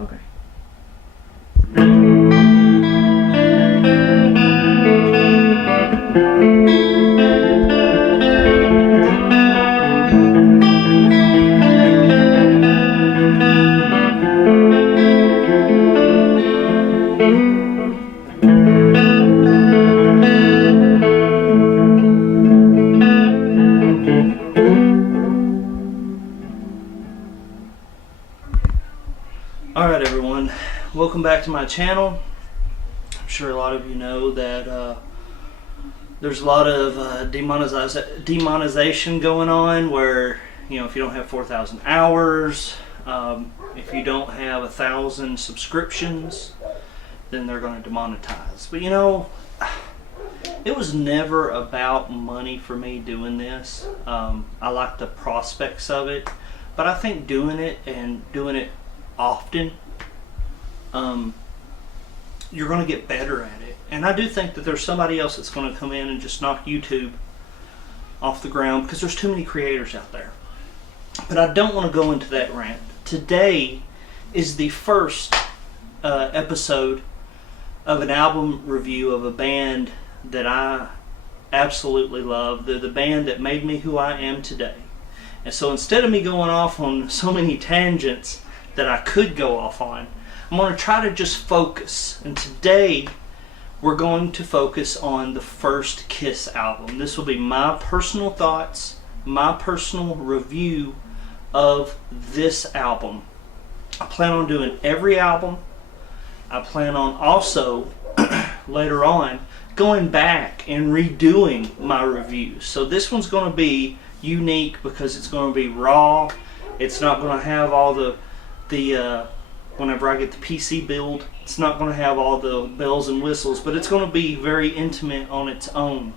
Okay. Alright everyone, welcome back to my channel. I'm sure a lot of you know that there's a lot of demonetization going on where, you know, if you don't have 4,000 hours, if you don't have 1,000 subscriptions, then they're going to demonetize. But you know, it was never about money for me doing this. I like the prospects of it, but I think doing it and doing it often, you're going to get better at it. And I do think that there's somebody else that's going to come in and just knock YouTube off the ground because there's too many creators out there. But I don't want to go into that rant. Today is the first episode of an album review of a band that I absolutely love. They're the band that made me who I am today. And so instead of me going off on so many tangents that I could go off on, I'm going to try to just focus. And today we're going to focus on the first Kiss album. This will be my personal thoughts, my personal review of this album. I plan on doing every album. I plan on also later on going back and redoing my reviews. So this one's going to be unique because it's going to be raw. It's not going to have all the whenever I get the PC build, it's not going to have all the bells and whistles, but it's going to be very intimate on its own.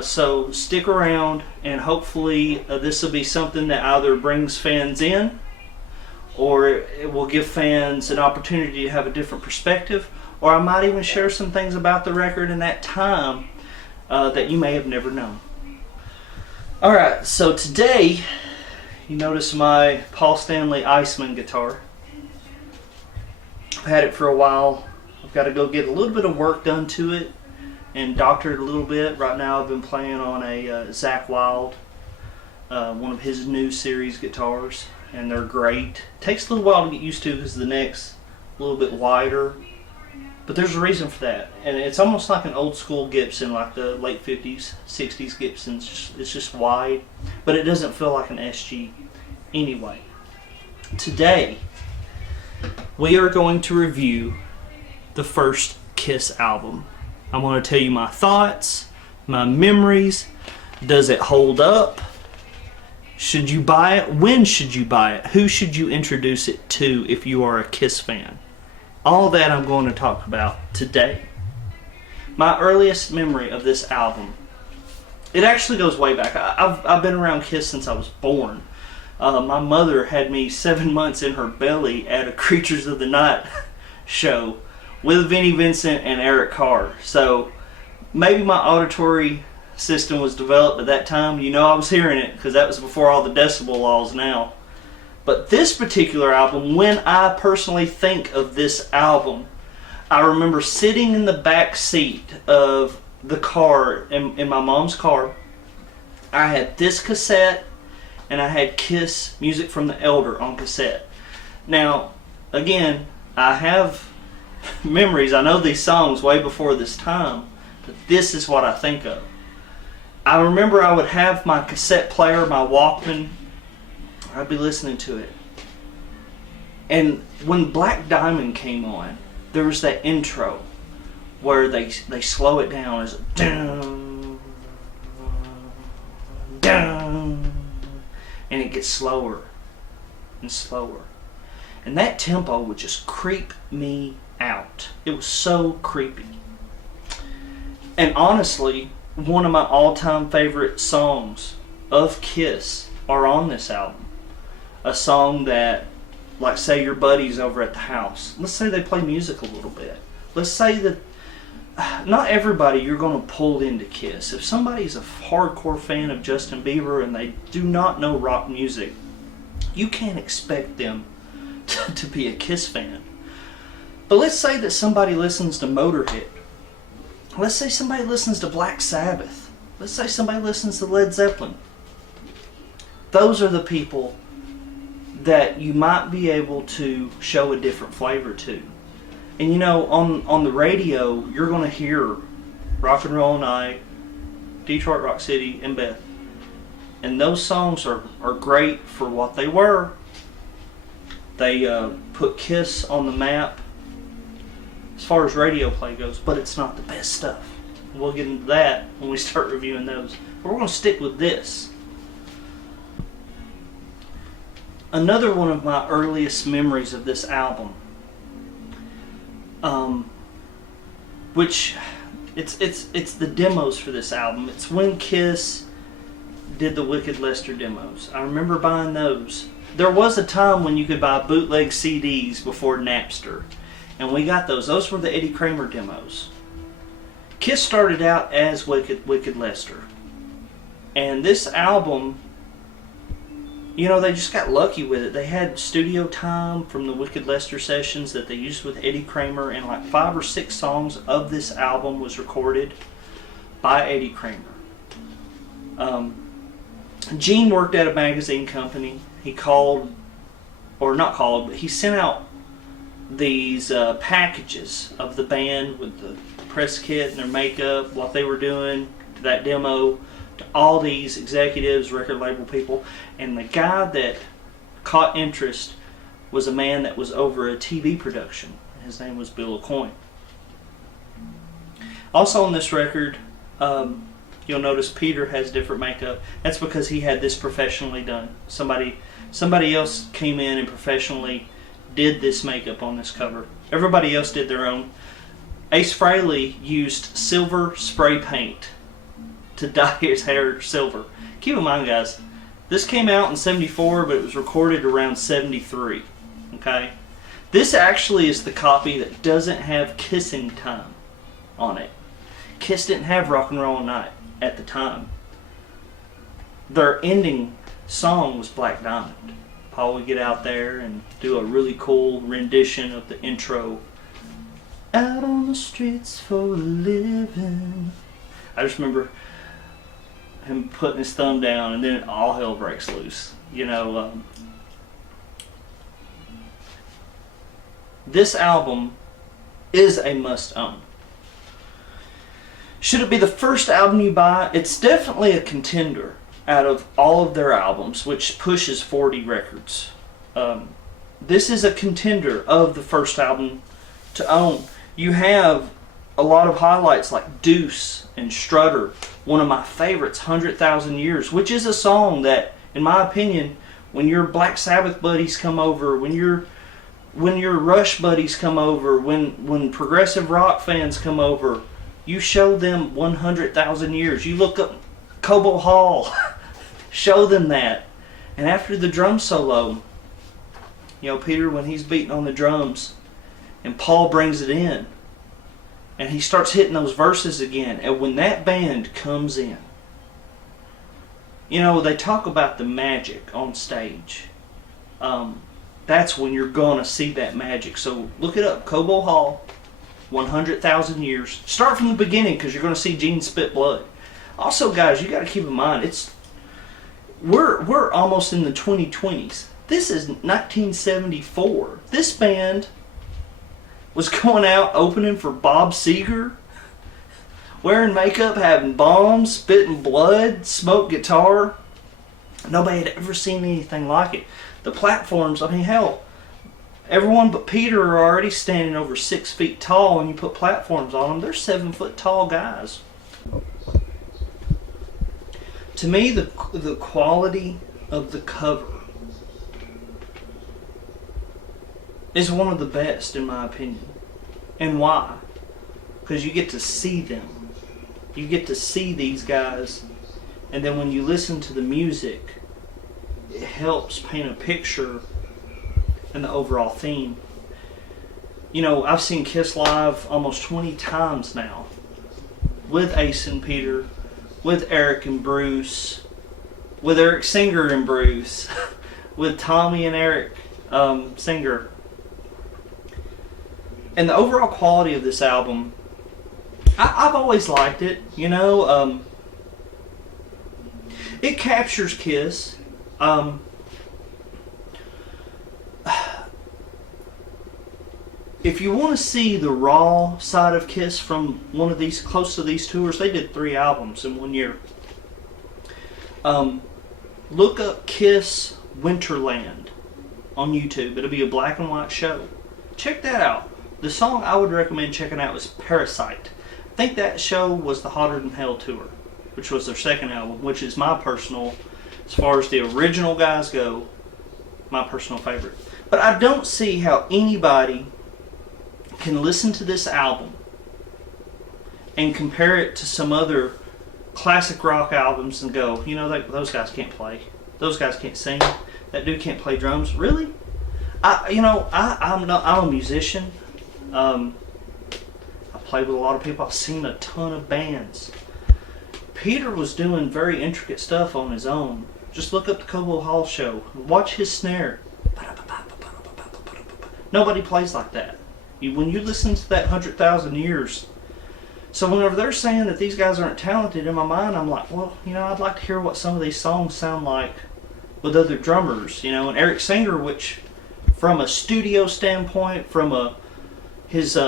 So stick around, and hopefully this will be something that either brings fans in, or it will give fans an opportunity to have a different perspective, or I might even share some things about the record in that time that you may have never known. Alright, so today you notice my Paul Stanley Iceman guitar. I've had it for a while. I've got to go get a little bit of work done to it and doctor it a little bit. Right now I've been playing on a Zakk Wylde, one of his new series guitars, and they're great. Takes a little while to get used to because the neck's a little bit wider, but there's a reason for that. And it's almost like an old school Gibson, like the late 50s, 60s Gibsons. It's just wide, but it doesn't feel like an SG anyway. Today we are going to review the first Kiss album. I want to tell you my thoughts, my memories. Does it hold up? Should you buy it? When should you buy it? Who should you introduce it to if you are a Kiss fan? All that I'm going to talk about today. My earliest memory of this album, it actually goes way back. I've been around Kiss since I was born. My mother had me 7 months in her belly at a Creatures of the Night show with Vinnie Vincent and Eric Carr. So maybe my auditory system was developed at that time. You know I was hearing it because that was before all the decibel laws now. But this particular album, when I personally think of this album, I remember sitting in the back seat of the car, in my mom's car. I had this cassette, and I had Kiss Music from the Elder on cassette. Now, again, I have memories. I know these songs way before this time, but this is what I think of. I remember I would have my cassette player, my Walkman. I'd be listening to it. And when Black Diamond came on, there was that intro where they slow it down as dun, dun, and it gets slower and slower. And that tempo would just creep me out. It was so creepy. And honestly, one of my all-time favorite songs of Kiss are on this album. A song that, like, say your buddies over at the house, let's say they play music a little bit. Let's say that not everybody you're going to pull into Kiss. If somebody's a hardcore fan of Justin Bieber and they do not know rock music, you can't expect them to be a Kiss fan. But let's say that somebody listens to Motorhead. Let's say somebody listens to Black Sabbath. Let's say somebody listens to Led Zeppelin. Those are the people that you might be able to show a different flavor to. And you know, on the radio, you're going to hear Rock and Roll Night, Detroit Rock City, and Beth. And those songs are great for what they were. They put Kiss on the map as far as radio play goes, but it's not the best stuff. We'll get into that when we start reviewing those. But we're going to stick with this. Another one of my earliest memories of this album, which it's the demos for this album. It's when Kiss did the Wicked Lester demos. I remember buying those. There was a time when you could buy bootleg CDs before Napster, and we got those. Those were the Eddie Kramer demos. Kiss started out as Wicked Lester, and this album, you know, they just got lucky with it. They had studio time from the Wicked Lester sessions that they used with Eddie Kramer, and like 5 or 6 songs of this album was recorded by Eddie Kramer. Gene worked at a magazine company. He called, or not called, but he sent out these packages of the band with the press kit and their makeup, what they were doing to that demo, to all these executives, record label people. And the guy that caught interest was a man that was over a TV production. His name was Bill Aucoin. Also on this record, you'll notice Peter has different makeup. That's because he had this professionally done. Somebody else came in and professionally did this makeup on this cover. Everybody else did their own. Ace Frehley used silver spray paint to dye his hair silver. Keep in mind, guys, this came out in 74, but it was recorded around 73. Okay? This actually is the copy that doesn't have Kissing Time on it. Kiss didn't have Rock and Roll Night at the time. Their ending song was Black Diamond. Paul would get out there and do a really cool rendition of the intro. Out on the streets for a living. I just remember him putting his thumb down, and then all hell breaks loose. You know, this album is a must-own. Should it be the first album you buy? It's definitely a contender out of all of their albums, which pushes 40 records. This is a contender of the first album to own. You have a lot of highlights like Deuce and Strutter. One of my favorites, 100,000 Years, which is a song that, in my opinion, when your Black Sabbath buddies come over, when your Rush buddies come over, when progressive rock fans come over, you show them 100,000 Years. You look up Cobo Hall, show them that. And after the drum solo, you know, Peter, when he's beating on the drums and Paul brings it in and he starts hitting those verses again, and when that band comes in, you know, they talk about the magic on stage. That's when you're going to see that magic. So look it up, Cobo Hall, 100,000 Years. Start from the beginning because you're going to see Gene spit blood. Also, guys, you got to keep in mind, we're almost in the 2020s. This is 1974. This band was going out opening for Bob Seger, wearing makeup, having bombs, spitting blood, smoke guitar. Nobody had ever seen anything like it. The platforms, I mean, hell, everyone but Peter are already standing over 6 feet tall. When you put platforms on them, they're 7 foot tall guys. To me, the quality of the cover is one of the best, in my opinion. And why? Because you get to see them. You get to see these guys, and then when you listen to the music, it helps paint a picture and the overall theme. You know, I've seen Kiss live almost 20 times now, with Ace and Peter, with Eric and Bruce, with Eric Singer and Bruce, with Tommy and Eric. singer. And the overall quality of this album, I've always liked it. You know, it captures Kiss. If you want to see the raw side of Kiss from one of these, close to these tours, they did 3 albums in 1 year. Look up Kiss Winterland on YouTube. It'll be a black and white show. Check that out. The song I would recommend checking out was Parasite. I think that show was the Hotter Than Hell tour, which was their second album, which is my personal, as far as the original guys go, my personal favorite. But I don't see how anybody can listen to this album and compare it to some other classic rock albums and go, you know, those guys can't play. Those guys can't sing. That dude can't play drums. Really? I'm a musician. I play with a lot of people. I've seen a ton of bands. Peter was doing very intricate stuff on his own. Just look up the Cobo Hall show. Watch his snare. Nobody plays like that. When you listen to that 100,000 Years, so whenever they're saying that these guys aren't talented, in my mind I'm like, well, you know, I'd like to hear what some of these songs sound like with other drummers, you know. And Eric Singer, which from a studio standpoint, from his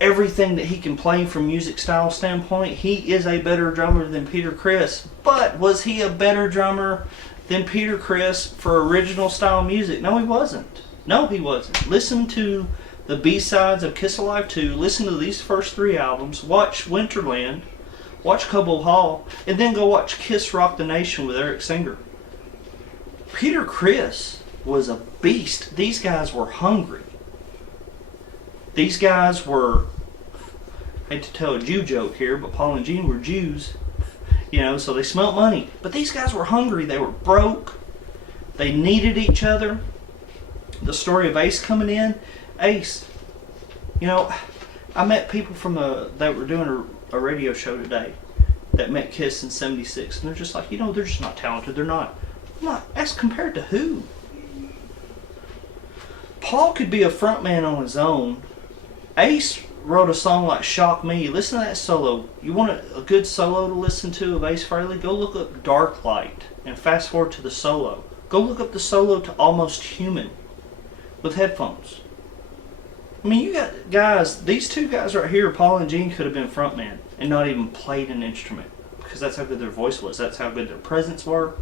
everything that he can play from music style standpoint, he is a better drummer than Peter Criss. But was he a better drummer than Peter Criss for original style music? No, he wasn't. No, he wasn't. Listen to the B-sides of Kiss Alive 2, listen to these first 3 albums, watch Winterland, watch Cobo Hall, and then go watch Kiss Rock the Nation with Eric Singer. Peter Criss was a beast. These guys were hungry. These guys were, I hate to tell a Jew joke here, but Paul and Gene were Jews, you know, so they smelt money. But these guys were hungry. They were broke. They needed each other. The story of Ace coming in, Ace, you know, I met people that were doing a radio show today that met Kiss in '76, and they're just like, you know, they're just not talented. They're not. I'm like, as compared to who? Paul could be a frontman on his own. Ace wrote a song like Shock Me. Listen to that solo. You want a good solo to listen to of Ace Frehley? Go look up Dark Light and fast forward to the solo. Go look up the solo to Almost Human with headphones. I mean, you got guys, these 2 guys right here, Paul and Gene, could have been frontman and not even played an instrument because that's how good their voice was. That's how good their presence were.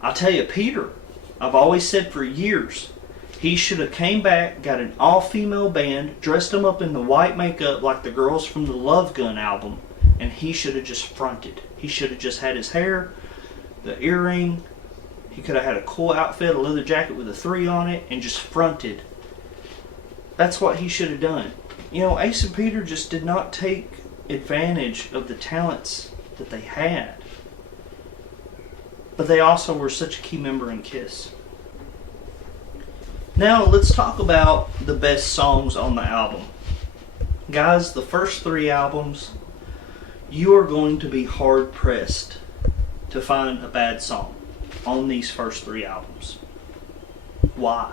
I'll tell you, Peter, I've always said for years, he should have came back, got an all-female band, dressed them up in the white makeup like the girls from the Love Gun album, and he should have just fronted. He should have just had his hair, the earring. He could have had a cool outfit, a leather jacket with a 3 on it, and just fronted. That's what he should have done. You know, Ace and Peter just did not take advantage of the talents that they had. But they also were such a key member in Kiss. Now let's talk about the best songs on the album. Guys, the first 3 albums, you are going to be hard pressed to find a bad song on these first 3 albums. Why?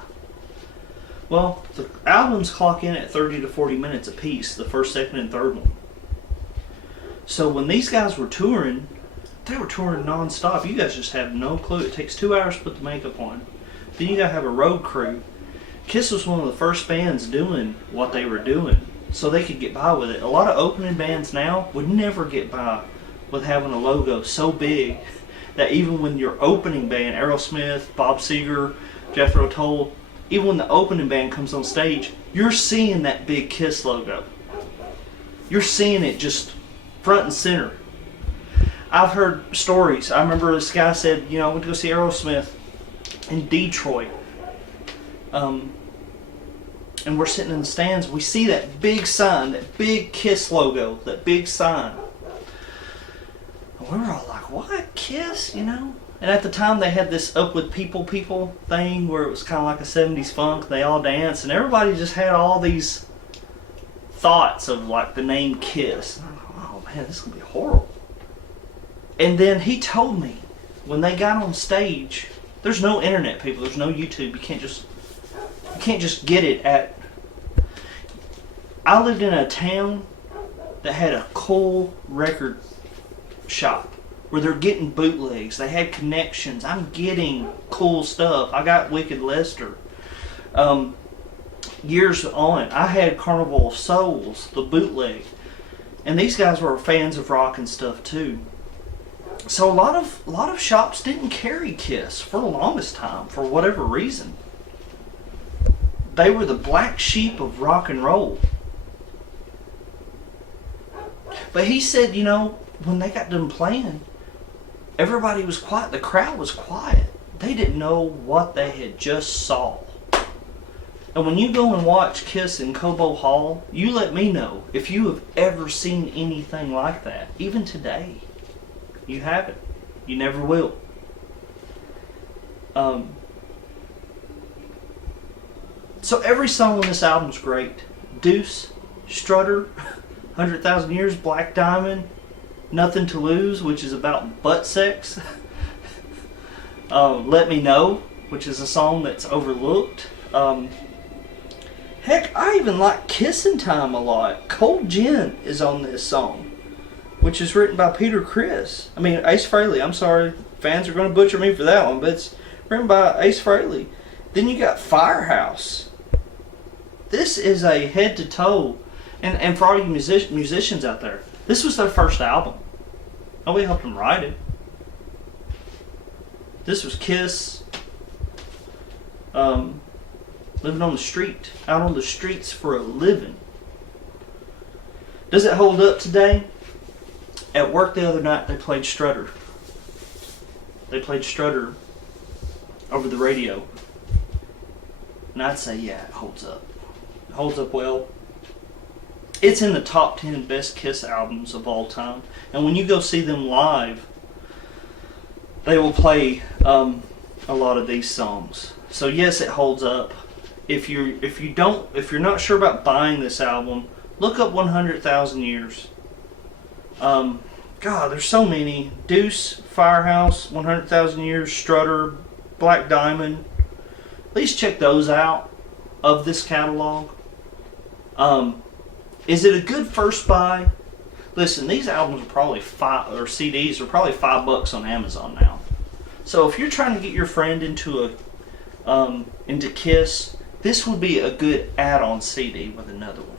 Well, the albums clock in at 30 to 40 minutes apiece, the first, second, and third one. So when these guys were touring, they were touring non-stop. You guys just have no clue. It takes 2 hours to put the makeup on. Then you gotta have a road crew. Kiss was one of the first bands doing what they were doing, so they could get by with it. A lot of opening bands now would never get by with having a logo so big that even when your opening band, Aerosmith, Bob Seger, Jethro Tull, even when the opening band comes on stage, you're seeing that big Kiss logo. You're seeing it just front and center. I've heard stories. I remember this guy said, you know, I went to go see Aerosmith in Detroit. And we're sitting in the stands. We see that big sign, that big Kiss logo, that big sign. And we were all like, what? Kiss? You know? And at the time they had this Up With People thing where it was kind of like a 70s funk. They all danced. And everybody just had all these thoughts of like the name Kiss. And I'm like, oh man, this is going to be horrible. And then he told me when they got on stage, There's no internet, people. There's no YouTube. You can't just get it at. I lived in a town that had a cool record shop where they're getting bootlegs. They had connections. I'm getting cool stuff. I got Wicked Lester. Years on, I had Carnival of Souls, the bootleg, and these guys were fans of rock and stuff too. So a lot of shops didn't carry Kiss for the longest time for whatever reason. They were the black sheep of rock and roll. But he said, you know, when they got done playing, everybody was quiet. The crowd was quiet. They didn't know what they had just saw. And when you go and watch Kiss in Cobo Hall, you let me know if you have ever seen anything like that. Even today. You haven't. You never will. So every song on this album is great. Deuce, Strutter, 100,000 Years, Black Diamond, Nothing to Lose, which is about butt sex. Let Me Know, which is a song that's overlooked. Heck, I even like Kissin' Time a lot. Cold Gin is on this song, which is written by Peter Criss. I mean, Ace Frehley. I'm sorry, fans are going to butcher me for that one, but it's written by Ace Frehley. Then you got Firehouse. This is a head-to-toe, and for all you musicians out there, this was their first album. Nobody helped them write it. This was Kiss living on the street, out on the streets for a living. Does it hold up today? At work the other night, they played Strutter. They played Strutter over the radio. And I'd say, yeah, it holds up. It holds up well. It's in the top 10 best Kiss albums of all time. And when you go see them live, they will play a lot of these songs. So yes, it holds up. If you're not sure about buying this album, look up 100,000 Years. God, there's so many. Deuce, Firehouse, 100,000 Years, Strutter, Black Diamond. At least check those out of this catalog. Is it a good first buy? Listen, these albums are probably CDs are probably $5 on Amazon now. So if you're trying to get your friend into Kiss, this would be a good add-on CD with another one.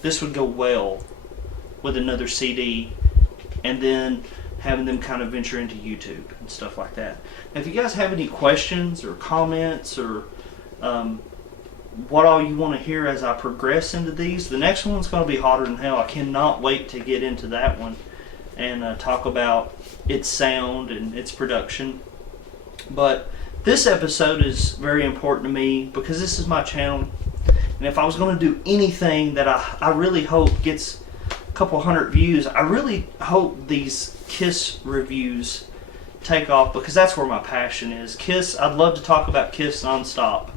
This would go well with another CD, and then having them kind of venture into YouTube and stuff like that. Now, if you guys have any questions or comments or what all you want to hear as I progress into these, the next one's going to be hotter than hell. I cannot wait to get into that one and talk about its sound and its production. But this episode is very important to me because this is my channel, and if I was going to do anything that I really hope gets a couple hundred views, I really hope these Kiss reviews take off, because that's where my passion is. Kiss, I'd love to talk about Kiss nonstop.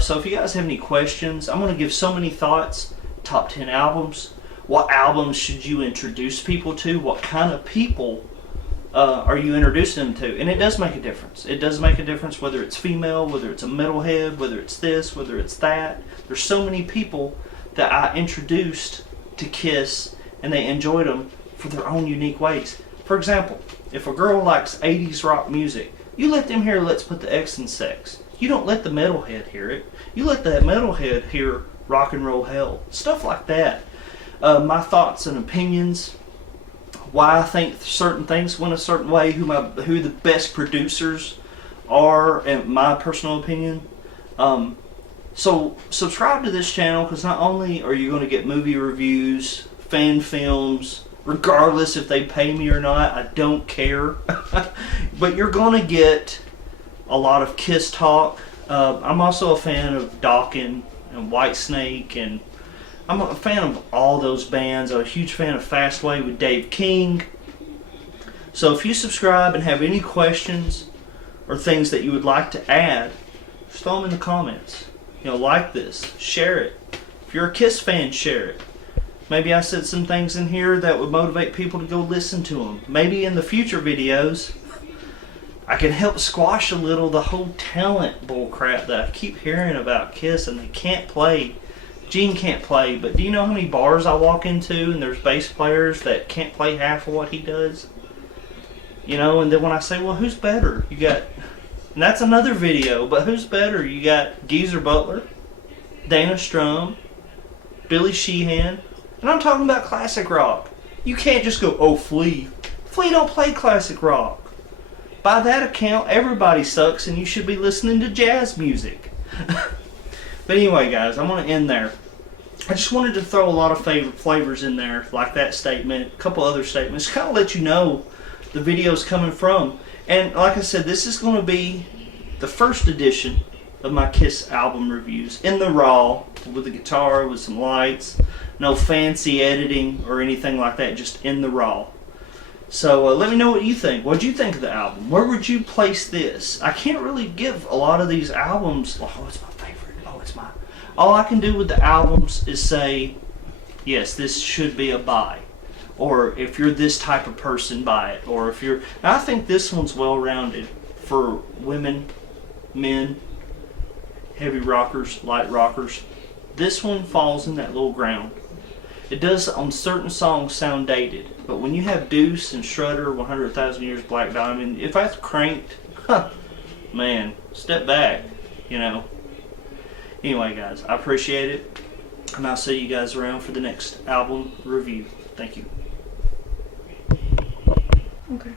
So if you guys have any questions, I'm going to give so many thoughts. Top 10 albums. What albums should you introduce people to? What kind of people are you introducing them to? And it does make a difference. It does make a difference whether it's female, whether it's a metalhead, whether it's this, whether it's that. There's so many people that I introduced to Kiss, and they enjoyed them for their own unique ways. For example, if a girl likes 80s rock music, you let them hear Let's Put the X in Sex. You don't let the metalhead hear it. You let that metalhead hear Rock and Roll Hell. Stuff like that. My thoughts and opinions, why I think certain things went a certain way, who the best producers are, and my personal opinion. So subscribe to this channel, because not only are you going to get movie reviews, fan films, regardless if they pay me or not, I don't care. But you're going to get a lot of Kiss talk. I'm also a fan of Dokken and Whitesnake, and I'm a fan of all those bands. I'm a huge fan of Fastway with Dave King. So if you subscribe and have any questions or things that you would like to add, just throw them in the comments. Like this, share it. If you're a Kiss fan, share it. Maybe I said some things in here that would motivate people to go listen to them. Maybe in the future videos, I can help squash a little the whole talent bullcrap that I keep hearing about Kiss, and they can't play. Gene can't play, but do you know how many bars I walk into and there's bass players that can't play half of what he does? You know, and then when I say, well, who's better? You got, and that's another video, but who's better? You got Geezer Butler, Dana Strum, Billy Sheehan, and I'm talking about classic rock. You can't just go, oh, Flea. Flea don't play classic rock. By that account, everybody sucks and you should be listening to jazz music. But anyway, guys, I'm going to end there. I just wanted to throw a lot of favorite flavors in there, like that statement, a couple other statements, kind of let you know the video's coming from. And like I said, this is going to be the first edition of my Kiss album reviews in the raw, with the guitar, with some lights, no fancy editing or anything like that, just in the raw. So let me know what you think. What did you think of the album? Where would you place this? I can't really give a lot of these albums, oh, it's my favorite, oh, it's my... All I can do with the albums is say, yes, this should be a buy. Or if you're this type of person, buy it. Or if you're... I think this one's well-rounded for women, men, heavy rockers, light rockers. This one falls in that little ground. It does on certain songs sound dated, but when you have Deuce and Strutter, 100,000 Years, Black Diamond, if that's cranked, man, step back, you know. Anyway, guys, I appreciate it, and I'll see you guys around for the next album review. Thank you. Okay.